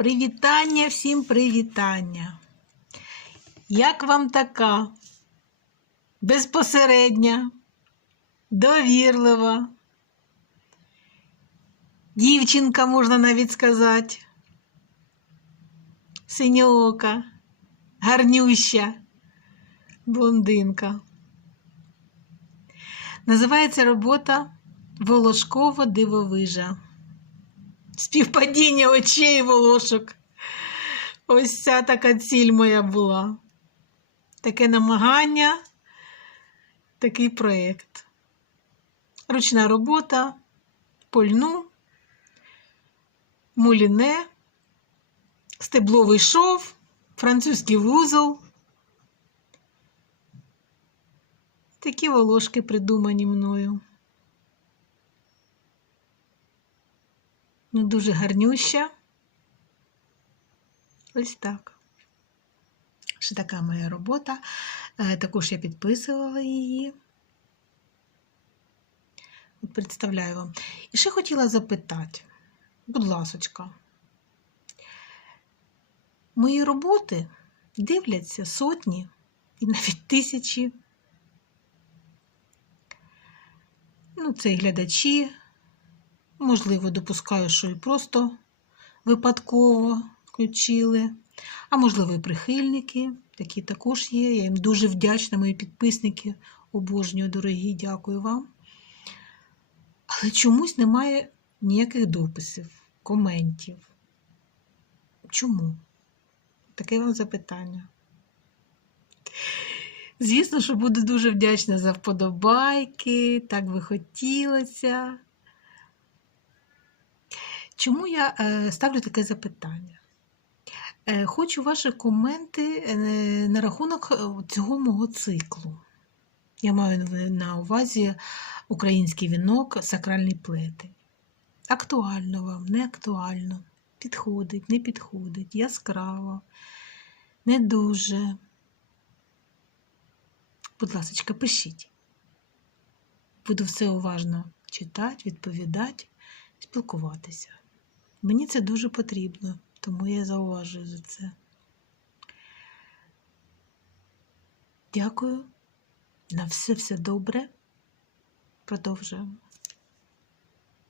Привітання, всім привітання. Як вам така безпосередня, довірлива, дівчинка, можна навіть сказати, синьоока, гарнюща, блондинка. Називається робота Волошкова дивовижа. Співпадіння очей і волошок. Ось ця така ціль моя була. Таке намагання, такий проєкт. Ручна робота, польну, муліне, стебловий шов, французький вузол. Такі волошки придумані мною. Ну, дуже гарнюща. Ось так. Ще така моя робота. Е, Також я підписувала її. Представляю вам. І ще хотіла запитати, будь ласочка, мої роботи дивляться сотні і навіть тисячі. Ну, це і глядачі, Можливо, допускаю, що і просто випадково включили. А можливо, і прихильники, такі також є. Я їм дуже вдячна, мої підписники. Обожнюю, дорогі, дякую вам. Але чомусь немає ніяких дописів, коментів. Чому? Таке вам запитання. Звісно, що буду дуже вдячна за вподобайки, так би хотілося. Чому я е, ставлю таке запитання? Е, Хочу ваші коменти е, на рахунок цього мого циклу. Я маю на увазі український вінок, сакральний плетень. Актуально вам, не актуально, підходить, не підходить, яскраво, не дуже. Будь ласка, пишіть. Буду все уважно читати, відповідати, спілкуватися. Мені це дуже потрібно, тому я зауважую за це. Дякую. На все все добре. Продовжуємо.